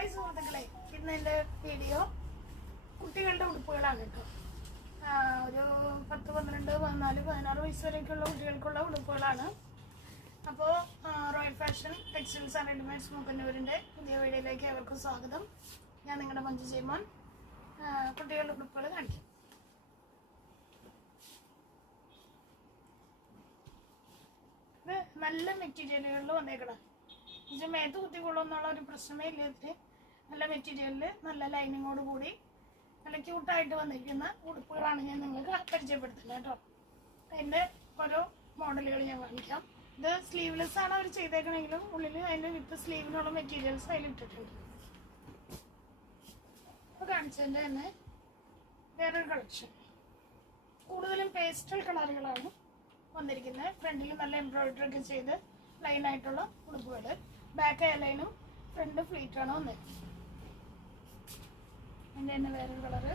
Hi സുഹൃത്തുക്കളെ, ഇന്ന് എൻ്റെ വീഡിയോ കുട്ടികളുടെ ഉടുപ്പുകളാണ് കേട്ടോ. ഒരു 10, 12, 14, 16 വയസ്സ് വരെയൊക്കെയുള്ള കുട്ടികൾക്കുള്ള ഉടുപ്പുകളാണ്. അപ്പോൾ royal fashion textiles and readymades മുക്കന്നൂരിൻ്റെ പുതിയ വീഡിയോയിലേക്ക് അവർക്ക് സ്വാഗതം. ഞാൻ നിങ്ങളുടെ മഞ്ജു ജയ്മോൻ. കുട്ടികളുടെ ഉടുപ്പുകൾ കാണിക്കും. ഇത് നല്ല മെറ്റീരിയലുകളിൽ വന്നേക്കണം. ഇത് മേത്ത് കുത്തിക്കൊള്ളുന്നുള്ള ഒരു പ്രശ്നമേ ഇല്ല. ഇതിന് നല്ല മെറ്റീരിയലിൽ നല്ല ലൈനിങ്ങോട് കൂടി നല്ല ക്യൂട്ടായിട്ട് വന്നിരിക്കുന്ന ഉടുപ്പുകളാണ് ഞാൻ നിങ്ങൾക്ക് പരിചയപ്പെടുത്തുന്നത് കേട്ടോ. അതിൻ്റെ ഓരോ മോഡലുകൾ ഞാൻ കാണിക്കാം. ഇത് സ്ലീവ്ലെസ് ആണ് അവർ ചെയ്തേക്കണമെങ്കിലും ഉള്ളിൽ അതിൻ്റെ വിത്ത് സ്ലീവിനുള്ള മെറ്റീരിയൽസ് അതിലിട്ടിട്ടുണ്ട്. അപ്പോൾ കാണിച്ചതിൻ്റെ തന്നെ വേറൊരു കളക്ഷൻ. കൂടുതലും പേസ്റ്റൽ കളറുകളാണ് വന്നിരിക്കുന്നത്. ഫ്രണ്ടിൽ നല്ല എംബ്രോയിഡറി ഒക്കെ ചെയ്ത് ലൈനായിട്ടുള്ള ഉടുപ്പുകൾ. ബാക്ക് എയർലൈനും ഫ്രണ്ട് ഫ്ലീറ്റാണ് വന്നിരിക്കുന്നത്. അതിൻ്റെ തന്നെ വേറൊരു കളറ്.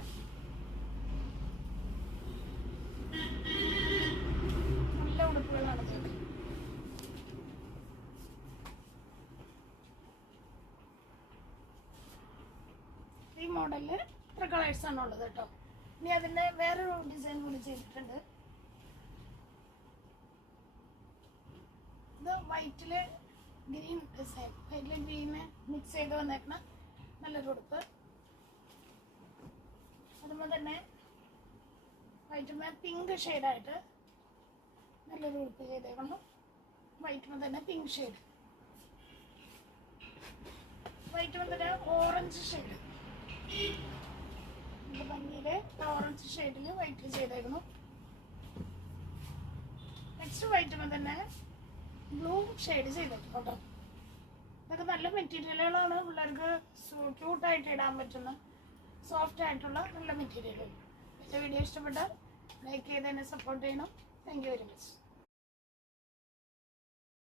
നല്ല ഉടുപ്പുകളാണ് ഇതൊക്കെ. ഈ മോഡലിൽ ഇത്ര കളേഴ്സാണ് ഉള്ളത് കേട്ടോ. ഇനി അതിൻ്റെ വേറൊരു ഡിസൈൻ കൂടി ചെയ്തിട്ടുണ്ട്. ഇത് വൈറ്റില് ഗ്രീൻ ഡിസൈൻ, വൈറ്റില് ഗ്രീന് മിക്സ് ചെയ്ത് വന്നേക്കുന്ന നല്ലൊരു ഉടുപ്പ്. അതുപോലെ തന്നെ വൈറ്റുമേ പിങ്ക് ഷെയ്ഡായിട്ട് നല്ലൊരു ഉടുപ്പ് ചെയ്തേക്കണം. വൈറ്റുമേ തന്നെ പിങ്ക് ഷെയ്ഡ്, വൈറ്റുമേ തന്നെ ഓറഞ്ച് ഷെയ്ഡ്. ഭംഗിയിൽ ഓറഞ്ച് ഷെയ്ഡിൽ വൈറ്റിൽ ചെയ്തേക്കണം. നെക്സ്റ്റ് വൈറ്റുമേ തന്നെ ബ്ലൂ ഷെയ്ഡ് ചെയ്തിട്ടുണ്ട് കേട്ടോ. ഇതൊക്കെ നല്ല മെറ്റീരിയലുകളാണ്. പിള്ളേർക്ക് ക്യൂട്ടായിട്ട് ഇടാൻ പറ്റുന്ന സോഫ്റ്റ് ആയിട്ടുള്ള നല്ല മെറ്റീരിയലുകൾ. എൻ്റെ വീഡിയോ ഇഷ്ടപ്പെട്ടാൽ ലൈക്ക് ചെയ്ത് എന്നെ സപ്പോർട്ട് ചെയ്യണം. Thank you very much.